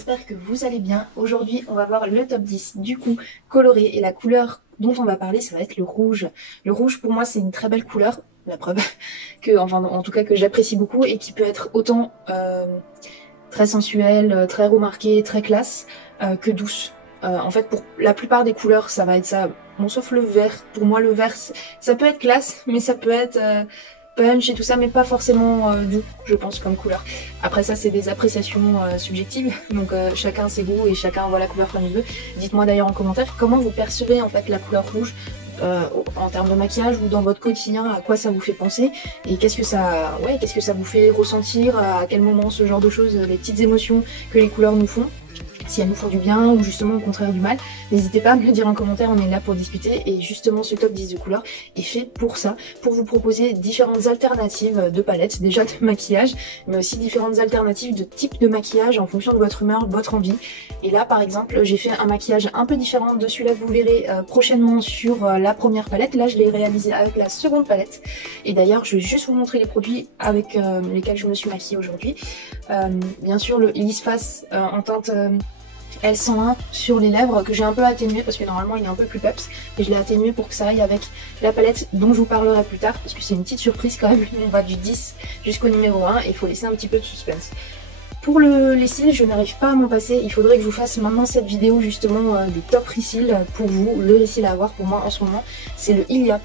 j'espère que vous allez bien. Aujourd'hui, on va voir le top 10 du coup coloré et la couleur dont on va parler, ça va être le rouge. Le rouge, pour moi, c'est une très belle couleur, la preuve, en tout cas que j'apprécie beaucoup et qui peut être autant très sensuelle, très remarquée, très classe, que douce. En fait, pour la plupart des couleurs, ça va être ça. Bon, sauf le vert. Pour moi, le vert, ça peut être classe, mais ça peut être punch et tout ça, mais pas forcément doux, je pense, comme couleur. Après ça, c'est des appréciations subjectives, donc chacun ses goûts et chacun voit la couleur comme il veut. Dites-moi d'ailleurs en commentaire comment vous percevez en fait la couleur rouge en termes de maquillage ou dans votre quotidien, à quoi ça vous fait penser et qu'est-ce que ça vous fait ressentir, à quel moment, ce genre de choses, les petites émotions que les couleurs nous font. Si elles nous font du bien ou justement au contraire du mal, n'hésitez pas à me le dire en commentaire, on est là pour discuter et justement ce top 10 de couleurs est fait pour ça, pour vous proposer différentes alternatives de palettes, déjà de maquillage, mais aussi différentes alternatives de type de maquillage en fonction de votre humeur, de votre envie. Et là par exemple, j'ai fait un maquillage un peu différent de celui-là que vous verrez prochainement sur la première palette. Là je l'ai réalisé avec la seconde palette et d'ailleurs je vais juste vous montrer les produits avec lesquels je me suis maquillée aujourd'hui. Bien sûr le Elise Face en teinte L101 sur les lèvres que j'ai un peu atténué parce que normalement il est un peu plus peps et je l'ai atténué pour que ça aille avec la palette dont je vous parlerai plus tard parce que c'est une petite surprise quand même. On va du 10 jusqu'au numéro 1 et il faut laisser un petit peu de suspense. Pour les cils, je n'arrive pas à m'en passer, il faudrait que je vous fasse maintenant cette vidéo justement des top recils pour vous. Le recil à avoir pour moi en ce moment c'est le Ilia.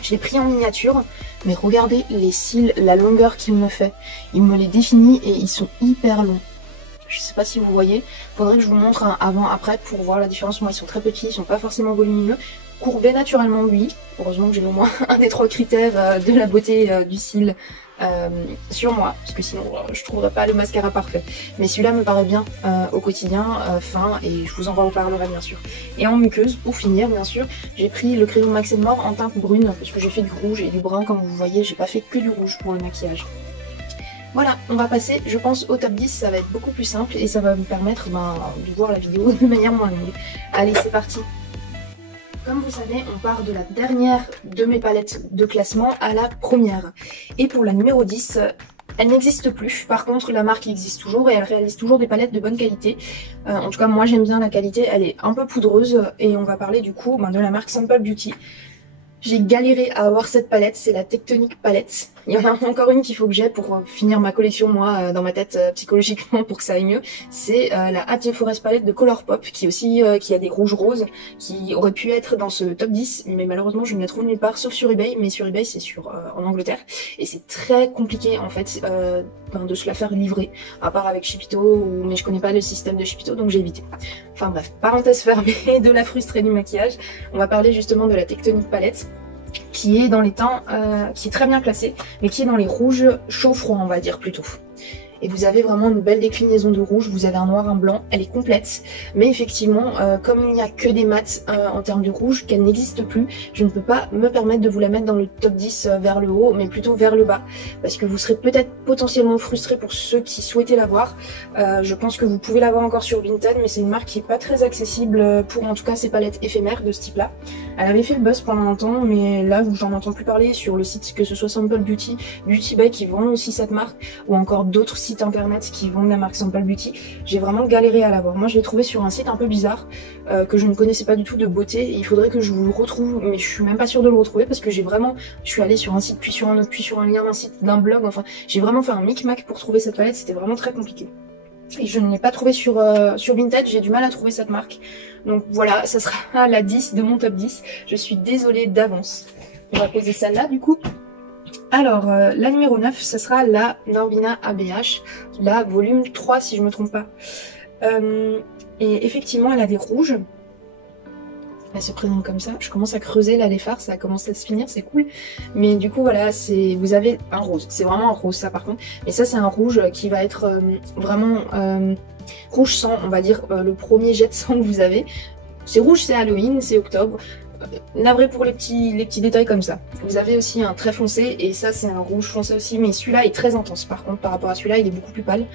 Je l'ai pris en miniature, mais regardez les cils, la longueur qu'il me fait. Il me les définit et ils sont hyper longs. Je sais pas si vous voyez, faudrait que je vous montre un avant-après pour voir la différence. Moi ils sont très petits, ils sont pas forcément volumineux. Courbés naturellement oui, heureusement que j'ai au moins un des 3 critères de la beauté du cil sur moi, parce que sinon je trouverais pas le mascara parfait. Mais celui-là me paraît bien au quotidien, fin, et je vous en reparlerai bien sûr. Et en muqueuse, pour finir bien sûr, j'ai pris le crayon Max & More en teinte brune, parce que j'ai fait du rouge et du brun comme vous voyez, j'ai pas fait que du rouge pour le maquillage. Voilà, on va passer, je pense, au top 10, ça va être beaucoup plus simple et ça va me permettre de voir la vidéo de manière moins longue. Allez, c'est parti. Comme vous savez, on part de la dernière de mes palettes de classement à la première. Et pour la numéro 10, elle n'existe plus. Par contre, la marque existe toujours et elle réalise toujours des palettes de bonne qualité. En tout cas, moi j'aime bien la qualité, elle est un peu poudreuse et on va parler du coup de la marque Sample Beauty. J'ai galéré à avoir cette palette, c'est la Tectonic Palette. Il y en a encore une qu'il faut que j'ai pour finir ma collection, moi, dans ma tête, psychologiquement, pour que ça aille mieux. C'est la At The Forest Palette de Colourpop, qui aussi qui a des rouges roses, qui aurait pu être dans ce top 10, mais malheureusement je ne la trouve nulle part, sauf sur eBay, mais sur eBay c'est en Angleterre, et c'est très compliqué en fait de se la faire livrer, à part avec Shipito, mais je connais pas le système de Shipito, donc j'ai évité. Enfin bref, parenthèse fermée de la frustrée du maquillage, on va parler justement de la Tectonic Palette, qui est dans les teints, qui est très bien classée, mais qui est dans les rouges chaud-froid, on va dire plutôt. Et vous avez vraiment une belle déclinaison de rouge, vous avez un noir, un blanc, elle est complète. Mais effectivement, comme il n'y a que des mats en termes de rouge, qu'elle n'existe plus, je ne peux pas me permettre de vous la mettre dans le top 10 vers le haut, mais plutôt vers le bas. Parce que vous serez peut-être potentiellement frustrés pour ceux qui souhaitaient l'avoir. Je pense que vous pouvez l'avoir encore sur Vinted, mais c'est une marque qui n'est pas très accessible pour en tout cas ces palettes éphémères de ce type-là. Elle avait fait le buzz pendant longtemps, mais là j'en entends plus parler sur le site, que ce soit Sample Beauty, Beauty Bay qui vend aussi cette marque, ou encore d'autres sites internet qui vendent la marque Sample Beauty. J'ai vraiment galéré à l'avoir. Moi je l'ai trouvé sur un site un peu bizarre que je ne connaissais pas du tout de beauté. Il faudrait que je vous le retrouve, mais je suis même pas sûre de le retrouver parce que je suis allée sur un site puis sur un autre puis sur un lien d'un site, d'un blog, enfin j'ai vraiment fait un micmac pour trouver cette palette, c'était vraiment très compliqué. Et je ne l'ai pas trouvé sur Vinted, j'ai du mal à trouver cette marque. Donc voilà, ça sera la 10 de mon top 10. Je suis désolée d'avance. On va poser celle-là du coup. Alors, la numéro 9, ça sera la Norvina ABH, la volume 3 si je me trompe pas. Et effectivement, elle a des rouges. Elle se présente comme ça. Je commence à creuser là les fards, ça a commencé à se finir, c'est cool. Mais du coup, voilà, vous avez un rose. C'est vraiment un rose ça par contre. Mais ça, c'est un rouge qui va être vraiment rouge sang, on va dire, le premier jet de sang que vous avez. C'est rouge, c'est Halloween, c'est octobre. Navré pour les petits détails comme ça. Vous avez aussi un très foncé et ça c'est un rouge foncé aussi, mais celui-là est très intense par contre par rapport à celui-là, il est beaucoup plus pâle.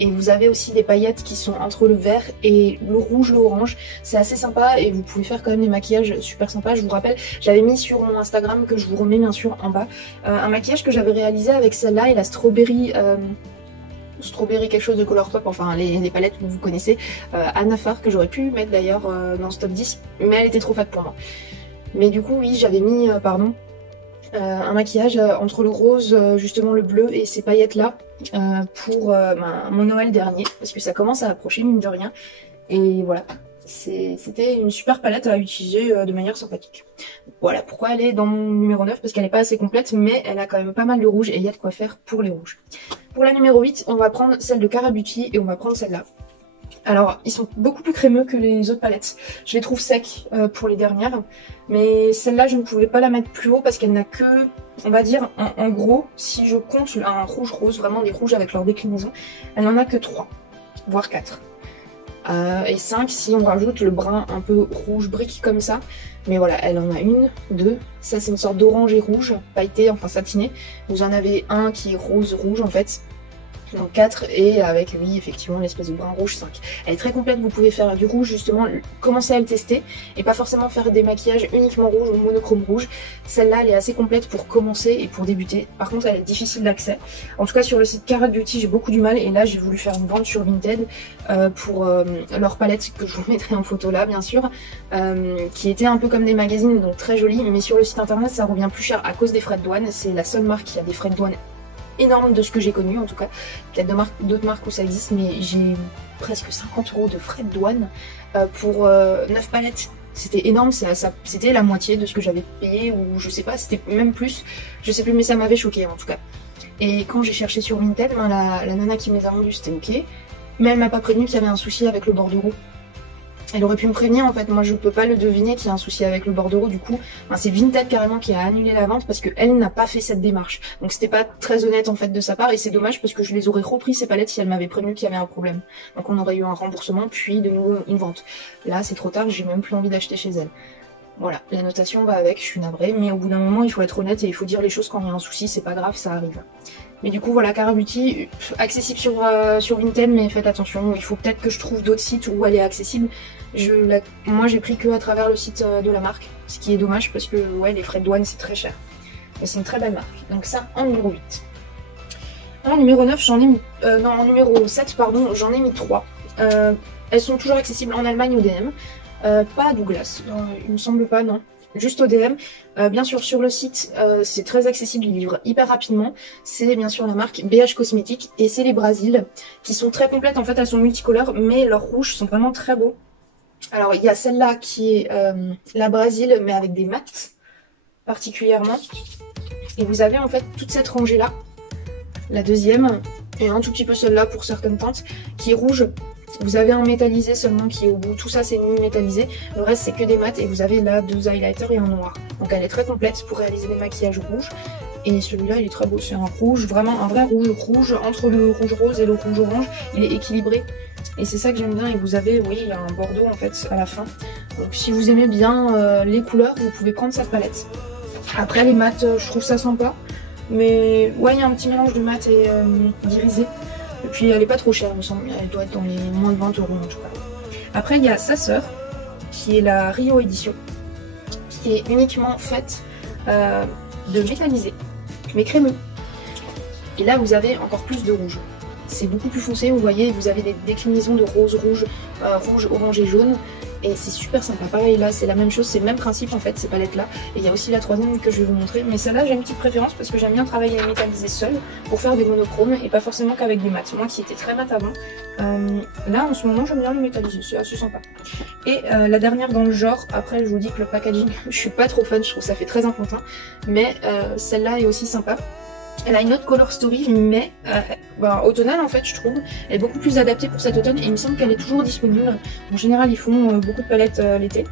Et vous avez aussi des paillettes qui sont entre le vert et le rouge, le orange. C'est assez sympa et vous pouvez faire quand même des maquillages super sympas. Je vous rappelle, j'avais mis sur mon Instagram, que je vous remets bien sûr en bas, un maquillage que j'avais réalisé avec celle-là et la strawberry Strawberry quelque chose de Colourpop, enfin les palettes que vous connaissez, Anna Fahr, que j'aurais pu mettre d'ailleurs dans ce top 10, mais elle était trop fade pour moi. Mais du coup oui, j'avais mis un maquillage entre le rose, justement le bleu et ces paillettes là pour mon Noël dernier, parce que ça commence à approcher mine de rien. Et voilà, c'était une super palette à utiliser de manière sympathique. Voilà pourquoi elle est dans mon numéro 9, parce qu'elle n'est pas assez complète, mais elle a quand même pas mal de rouge et il y a de quoi faire pour les rouges. Pour la numéro 8, on va prendre celle de Cara Beauty et on va prendre celle-là. Alors, ils sont beaucoup plus crémeux que les autres palettes. Je les trouve secs pour les dernières. Mais celle-là, je ne pouvais pas la mettre plus haut parce qu'elle n'a que, on va dire, en gros, si je compte un rouge rose, vraiment des rouges avec leur déclinaison, elle n'en a que 3, voire 4. Et 5 si on rajoute le brun un peu rouge brique comme ça. Mais voilà, elle en a 1, 2, ça c'est une sorte d'orange et rouge, pailleté, enfin satiné. Vous en avez un qui est rose-rouge en fait. Donc 4 et avec oui effectivement l'espèce de brun rouge 5. Elle est très complète, vous pouvez faire du rouge justement, commencer à le tester et pas forcément faire des maquillages uniquement rouge ou monochrome rouge. Celle-là elle est assez complète pour commencer et pour débuter. Par contre elle est difficile d'accès. En tout cas sur le site Cara Beauty j'ai beaucoup du mal et là j'ai voulu faire une vente sur Vinted pour leur palette que je vous mettrai en photo là bien sûr, qui était un peu comme des magazines donc très jolie, mais sur le site internet ça revient plus cher à cause des frais de douane. C'est la seule marque qui a des frais de douane énorme de ce que j'ai connu en tout cas. Peut-être d'autres marques où ça existe, mais j'ai presque 50 € de frais de douane pour 9 palettes. C'était énorme, c'était la moitié de ce que j'avais payé, ou je sais pas, c'était même plus, je sais plus, mais ça m'avait choqué en tout cas. Et quand j'ai cherché sur Vinted, la nana qui me les a vendus c'était ok, mais elle m'a pas prévenu qu'il y avait un souci avec le bordereau. Elle aurait pu me prévenir en fait, moi je peux pas le deviner qu'il y a un souci avec le bordereau, du coup c'est Vinted carrément qui a annulé la vente parce qu'elle n'a pas fait cette démarche. Donc c'était pas très honnête en fait de sa part et c'est dommage parce que je les aurais repris ces palettes si elle m'avait prévenu qu'il y avait un problème. Donc on aurait eu un remboursement puis de nouveau une vente. Là c'est trop tard, j'ai même plus envie d'acheter chez elle. Voilà, la notation va avec, je suis navrée, mais au bout d'un moment il faut être honnête et il faut dire les choses quand il y a un souci, c'est pas grave, ça arrive. Mais du coup voilà, Cara Beauty, accessible sur Vinted, mais faites attention, il faut peut-être que je trouve d'autres sites où elle est accessible. Moi j'ai pris que à travers le site de la marque, ce qui est dommage parce que ouais, les frais de douane c'est très cher. Mais c'est une très belle marque, donc ça en numéro 8. En numéro 9, j'en ai mis, non en numéro 7 pardon, j'en ai mis 3. Elles sont toujours accessibles en Allemagne au DM. Pas à Douglas, il me semble pas, non. Juste au DM. Bien sûr sur le site c'est très accessible, ils livrent hyper rapidement. C'est bien sûr la marque BH Cosmétiques et c'est les Brasil qui sont très complètes en fait, elles sont multicolores mais leurs rouges sont vraiment très beaux. Alors il y a celle-là qui est la Brasil mais avec des mats particulièrement. Et vous avez en fait toute cette rangée là, la deuxième, et un tout petit peu celle-là pour certaines teintes, qui est rouge. Vous avez un métallisé seulement qui est au bout, tout ça c'est mi-métallisé, le reste c'est que des mats et vous avez là 2 highlighters et un noir. Donc elle est très complète pour réaliser des maquillages rouges. Et celui-là il est très beau, c'est un rouge, vraiment un vrai rouge entre le rouge rose et le rouge orange, il est équilibré. Et c'est ça que j'aime bien, et vous avez, oui, il y a un bordeaux en fait à la fin. Donc si vous aimez bien les couleurs, vous pouvez prendre cette palette. Après les mats, je trouve ça sympa. Mais ouais, il y a un petit mélange de mat et d'irisé. Et puis elle est pas trop chère, il me semble. Elle doit être dans les moins de 20 € en tout cas. Après il y a sa sœur, qui est la Rio Edition, qui est uniquement faite de métallisé, mais crémeux. Et là vous avez encore plus de rouge. C'est beaucoup plus foncé, vous voyez, vous avez des déclinaisons de rose, rouge, rouge, orange et jaune. Et c'est super sympa. Pareil là c'est la même chose, c'est le même principe en fait ces palettes là. Et il y a aussi la troisième que je vais vous montrer. Mais celle-là j'ai une petite préférence parce que j'aime bien travailler les métallisés seuls pour faire des monochromes et pas forcément qu'avec des mats. Moi qui étais très mat avant, là en ce moment j'aime bien les métallisés, c'est assez sympa. Et la dernière dans le genre, après je vous dis que le packaging je suis pas trop fan, je trouve ça fait très enfantin. Mais celle-là est aussi sympa. Elle a une autre color story, mais automnale en fait je trouve. Elle est beaucoup plus adaptée pour cet automne et il me semble qu'elle est toujours disponible. En général ils font beaucoup de palettes l'été.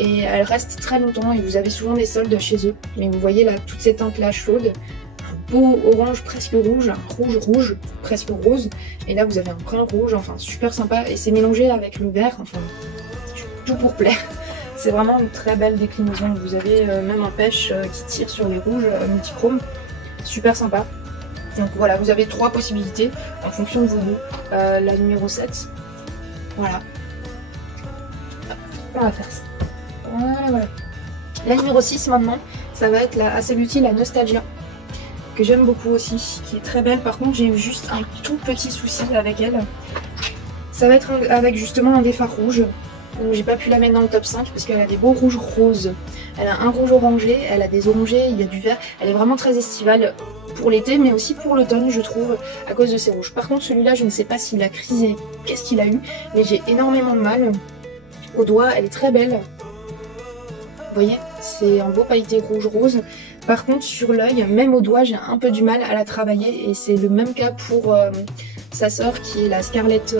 Et elle reste très longtemps et vous avez souvent des soldes chez eux. Mais vous voyez là, toutes ces teintes là chaudes. Un beau orange presque rouge, un rouge presque rose. Et là vous avez un brun rouge, enfin super sympa. Et c'est mélangé avec le vert, enfin tout pour plaire. C'est vraiment une très belle déclinaison. Vous avez même un pêche qui tire sur les rouges multichromes. Super sympa. Donc voilà, vous avez 3 possibilités en fonction de vos goûts. La numéro 7. Voilà. On va faire ça. Voilà. La numéro 6 maintenant, ça va être la AC Beauty, la Nostalgia. que j'aime beaucoup aussi, qui est très belle. Par contre, j'ai eu juste un tout petit souci avec elle. Ça va être avec justement un des fards rouges. J'ai pas pu la mettre dans le top 5 parce qu'elle a des beaux rouges roses. Elle a un rouge orangé, elle a des orangés, il y a du vert. Elle est vraiment très estivale pour l'été, mais aussi pour l'automne, je trouve, à cause de ses rouges. Par contre, celui-là, je ne sais pas s'il a crisé, qu'est-ce qu'il a eu, mais j'ai énormément de mal. Au doigt, elle est très belle. Vous voyez, c'est un beau pailleté rouge-rose. Par contre, sur l'œil, même au doigt, j'ai un peu du mal à la travailler. Et c'est le même cas pour sa sœur qui est la Scarlett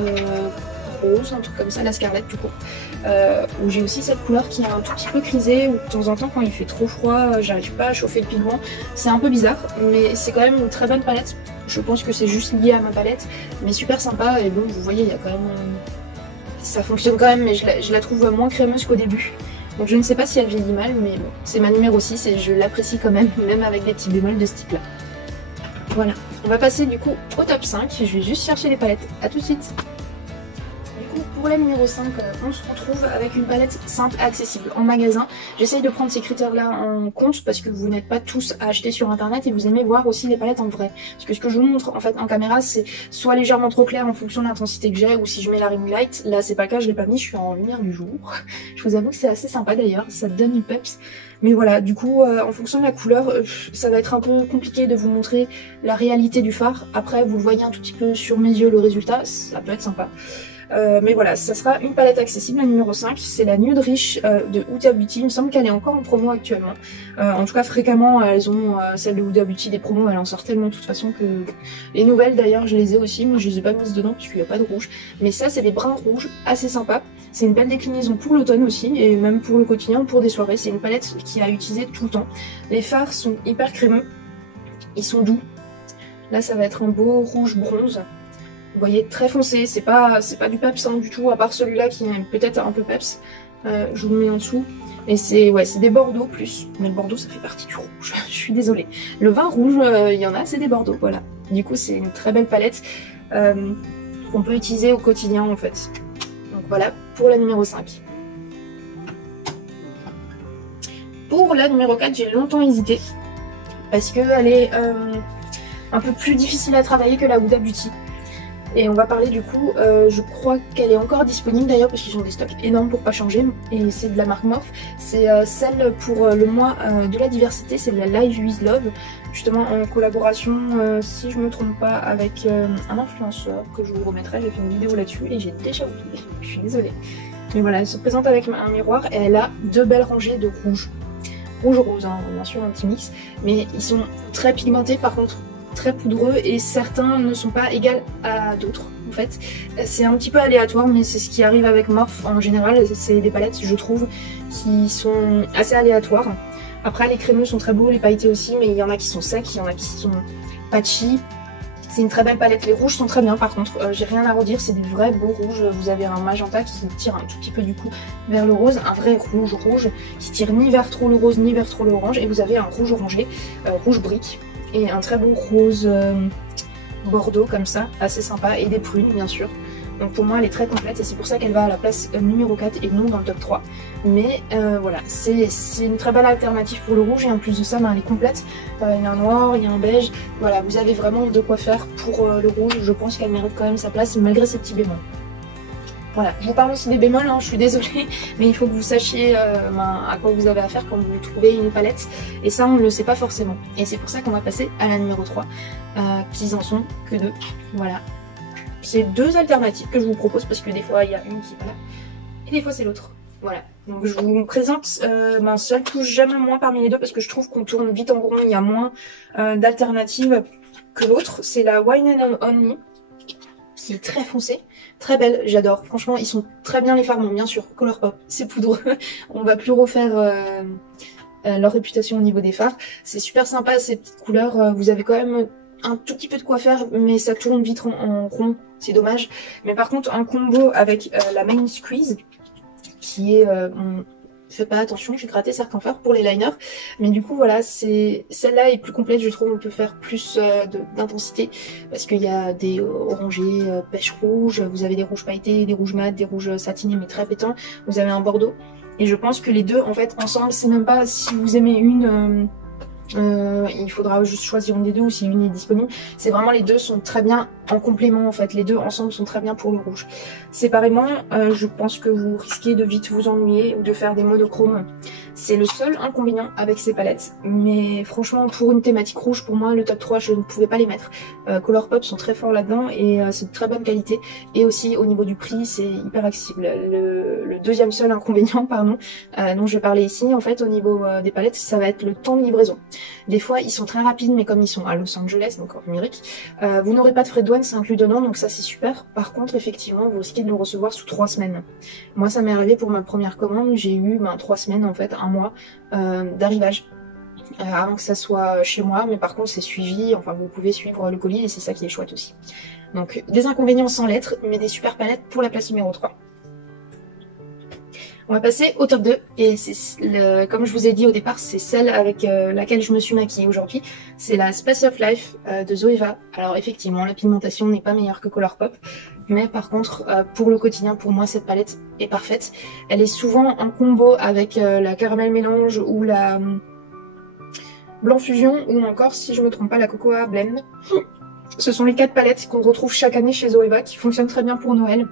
Rose, un truc comme ça, la Scarlett du coup. Où j'ai aussi cette couleur qui est un tout petit peu grisée, où de temps en temps quand il fait trop froid, j'arrive pas à chauffer le pigment. C'est un peu bizarre, mais c'est quand même une très bonne palette. Je pense que c'est juste lié à ma palette, mais super sympa. Et donc vous voyez, il y a quand même... ça fonctionne quand même, mais je la trouve moins crémeuse qu'au début. Donc je ne sais pas si elle vieillit mal, mais bon, c'est ma numéro 6 et je l'apprécie quand même, même avec des petits bémols de ce type là. Voilà, on va passer du coup au top 5, je vais juste chercher les palettes, à tout de suite. Du coup, pour la numéro 5, on se retrouve avec une palette simple et accessible en magasin. J'essaye de prendre ces critères-là en compte parce que vous n'êtes pas tous à acheter sur internet et vous aimez voir aussi les palettes en vrai. Parce que ce que je vous montre en fait en caméra, c'est soit légèrement trop clair en fonction de l'intensité que j'ai, ou si je mets la ring light, là c'est pas le cas, je l'ai pas mis, je suis en lumière du jour. Je vous avoue que c'est assez sympa d'ailleurs, ça donne du peps. Mais voilà, du coup, en fonction de la couleur, ça va être un peu compliqué de vous montrer la réalité du fard. Après, vous le voyez un tout petit peu sur mes yeux, le résultat, ça peut être sympa. Mais voilà, ça sera une palette accessible, la numéro 5, c'est la Nude Rich de Huda Beauty. Il me semble qu'elle est encore en promo actuellement. En tout cas, fréquemment, elles ont celle de Huda Beauty, des promos, elle en sort tellement de toute façon que... Les nouvelles d'ailleurs, je les ai aussi, mais je les ai pas mises dedans parce qu'il n'y a pas de rouge. Mais ça, c'est des brins rouges, assez sympas. C'est une belle déclinaison pour l'automne aussi, et même pour le quotidien, pour des soirées. C'est une palette qui a utilisé tout le temps. Les fards sont hyper crémeux, ils sont doux. Là, ça va être un beau rouge bronze. Vous voyez, très foncé, c'est pas du peps hein, du tout, à part celui-là qui est peut-être un peu peps. Je vous le mets en dessous. Et c'est des bordeaux plus. Mais le bordeaux, ça fait partie du rouge. Je suis désolée. Le vin rouge, il y en a, c'est des bordeaux, voilà. Du coup, c'est une très belle palette qu'on peut utiliser au quotidien, en fait. Donc voilà, pour la numéro 5. Pour la numéro 4, j'ai longtemps hésité. Parce qu'elle est un peu plus difficile à travailler que la Huda Beauty. Et on va parler du coup, je crois qu'elle est encore disponible d'ailleurs parce qu'ils ont des stocks énormes pour pas changer. Et c'est de la marque Morphe. C'est celle pour le mois de la diversité, c'est de la Live with Love. Justement en collaboration, si je me trompe pas, avec un influenceur que je vous remettrai. J'ai fait une vidéo là-dessus et j'ai déjà oublié. Je suis désolée. Mais voilà, elle se présente avec un miroir et elle a deux belles rangées de rouge. Rouge-rose, hein, bien sûr un petit mix. Mais ils sont très pigmentés par contre. Très poudreux et certains ne sont pas égaux à d'autres en fait. C'est un petit peu aléatoire mais c'est ce qui arrive avec Morphe en général, c'est des palettes je trouve qui sont assez aléatoires. Après les crémeux sont très beaux, les pailletés aussi, mais il y en a qui sont secs, il y en a qui sont patchy. C'est une très belle palette, les rouges sont très bien par contre, j'ai rien à redire, c'est des vrais beaux rouges. Vous avez un magenta qui tire un tout petit peu du coup vers le rose, un vrai rouge qui tire ni vers trop le rose ni vers trop l'orange, et vous avez un rouge orangé, rouge brique. Et un très beau rose bordeaux comme ça, assez sympa, et des prunes bien sûr. Donc pour moi elle est très complète et c'est pour ça qu'elle va à la place numéro 4 et non dans le top 3. Mais voilà, c'est une très belle alternative pour le rouge et en plus de ça, ben, elle est complète. Il y a un noir, il y a un beige, voilà, vous avez vraiment de quoi faire pour le rouge. Je pense qu'elle mérite quand même sa place malgré ses petits bémols. Voilà, je vous parle aussi des bémols, hein, je suis désolée, mais il faut que vous sachiez à quoi vous avez affaire quand vous trouvez une palette, et ça on ne le sait pas forcément. Et c'est pour ça qu'on va passer à la numéro 3, qui en sont que deux, voilà. C'est deux alternatives que je vous propose, parce que des fois il y a une qui est pas là, et des fois c'est l'autre. Voilà, donc je vous présente ma seule touche jamais moins parmi les deux, parce que je trouve qu'on tourne vite en rond, il y a moins d'alternatives que l'autre. C'est la Wine and Only, qui est très foncée, très belle, j'adore. Franchement, ils sont très bien les fards, bon, bien sûr, Colourpop, c'est poudreux. On va plus refaire leur réputation au niveau des fards. C'est super sympa ces petites couleurs, vous avez quand même un tout petit peu de quoi faire, mais ça tourne vite en rond, c'est dommage. Mais par contre, en combo avec la Main Squeeze, qui est... faites pas attention, j'ai gratté certains fards pour les liners, mais du coup voilà, celle-là est plus complète, je trouve. On peut faire plus d'intensité parce qu'il y a des orangés, pêche rouge, vous avez des rouges pailletés, des rouges mat, des rouges satinés mais très pétants, vous avez un bordeaux, et je pense que les deux en fait ensemble, c'est même pas si vous aimez une Il faudra juste choisir une des deux ou si une est disponible. C'est vraiment, les deux sont très bien en complément en fait. Les deux ensemble sont très bien pour le rouge. Séparément, je pense que vous risquez de vite vous ennuyer ou de faire des monochromes. C'est le seul inconvénient avec ces palettes. Mais franchement, pour une thématique rouge, pour moi, le top 3, je ne pouvais pas les mettre. Colourpop sont très forts là-dedans et c'est de très bonne qualité. Et aussi, au niveau du prix, c'est hyper accessible. Le deuxième seul inconvénient, pardon, dont je vais parler ici, en fait, au niveau des palettes, ça va être le temps de livraison. Des fois, ils sont très rapides, mais comme ils sont à Los Angeles, donc en Amérique, vous n'aurez pas de frais de douane, c'est inclus dedans, donc ça c'est super. Par contre, effectivement, vous risquez de le recevoir sous 3 semaines. Moi, ça m'est arrivé pour ma première commande, j'ai eu 3 semaines, en fait, un mois d'arrivage. Avant que ça soit chez moi, mais par contre c'est suivi, enfin vous pouvez suivre le colis et c'est ça qui est chouette aussi. Donc des inconvénients sans lettres, mais des super palettes pour la place numéro 3. On va passer au top 2 et c'est comme je vous ai dit au départ, c'est celle avec laquelle je me suis maquillée aujourd'hui. C'est la Space of Life de Zoeva. Alors effectivement, la pigmentation n'est pas meilleure que Colourpop, mais par contre pour le quotidien, pour moi cette palette est parfaite. Elle est souvent en combo avec la Caramel Mélange ou la Blanc Fusion ou encore, si je me trompe pas, la Cocoa Blend. Ce sont les 4 palettes qu'on retrouve chaque année chez Zoeva qui fonctionnent très bien pour Noël.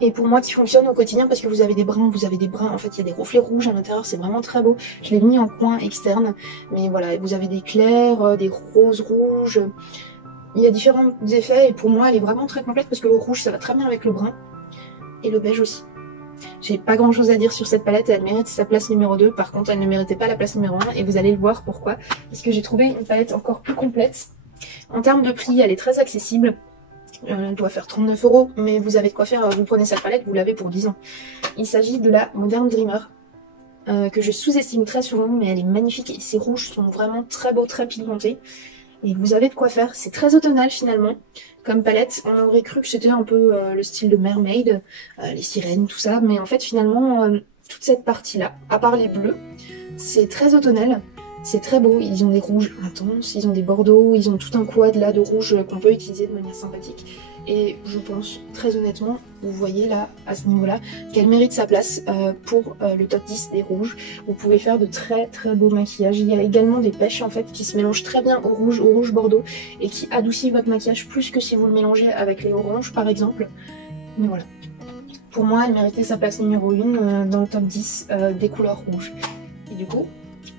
Et pour moi qui fonctionne au quotidien parce que vous avez des brins, en fait il y a des reflets rouges à l'intérieur, c'est vraiment très beau. Je l'ai mis en coin externe, mais voilà, vous avez des clairs, des roses rouges, il y a différents effets et pour moi elle est vraiment très complète parce que le rouge ça va très bien avec le brun et le beige aussi. J'ai pas grand chose à dire sur cette palette, elle mérite sa place numéro 2, par contre elle ne méritait pas la place numéro 1 et vous allez le voir pourquoi. Parce que j'ai trouvé une palette encore plus complète. En termes de prix, elle est très accessible. Elle doit faire 39 €, mais vous avez de quoi faire, vous prenez cette palette, vous l'avez pour 10 ans. Il s'agit de la Modern Dreamer, que je sous-estime très souvent, mais elle est magnifique et ses rouges sont vraiment très beaux, très pigmentés. Et vous avez de quoi faire, c'est très automnal finalement, comme palette. On aurait cru que c'était un peu le style de Mermaid, les sirènes, tout ça, mais en fait finalement, toute cette partie-là, à part les bleus, c'est très automnal. C'est très beau, ils ont des rouges intenses, ils ont des bordeaux, ils ont tout un quad là de rouge qu'on peut utiliser de manière sympathique. Et je pense, très honnêtement, vous voyez là, à ce niveau-là, qu'elle mérite sa place pour le top 10 des rouges. Vous pouvez faire de très très beaux maquillages. Il y a également des pêches en fait qui se mélangent très bien au rouge bordeaux et qui adoucit votre maquillage plus que si vous le mélangez avec les oranges par exemple. Mais voilà. Pour moi, elle méritait sa place numéro 1 dans le top 10 des couleurs rouges. Et du coup,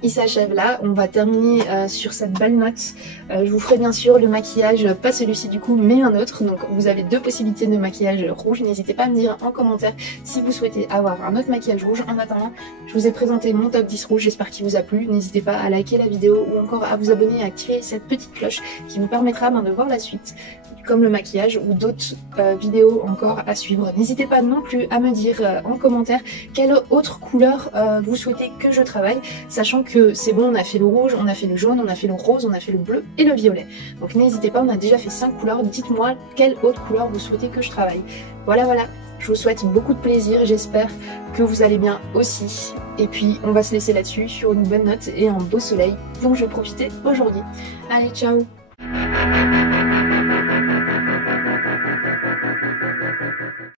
il s'achève là, on va terminer sur cette belle note. Je vous ferai bien sûr le maquillage, pas celui-ci du coup, mais un autre. Donc vous avez 2 possibilités de maquillage rouge. N'hésitez pas à me dire en commentaire si vous souhaitez avoir un autre maquillage rouge. En attendant, je vous ai présenté mon top 10 rouge, j'espère qu'il vous a plu. N'hésitez pas à liker la vidéo ou encore à vous abonner et à activer cette petite cloche qui vous permettra de voir la suite, comme le maquillage ou d'autres vidéos encore à suivre. N'hésitez pas non plus à me dire en commentaire quelle autre couleur vous souhaitez que je travaille, sachant que c'est bon, on a fait le rouge, on a fait le jaune, on a fait le rose, on a fait le bleu et le violet. Donc n'hésitez pas, on a déjà fait 5 couleurs, dites-moi quelle autre couleur vous souhaitez que je travaille. Voilà, je vous souhaite beaucoup de plaisir, j'espère que vous allez bien aussi. Et puis on va se laisser là-dessus sur une bonne note et un beau soleil dont je vais profiter aujourd'hui. Allez, ciao!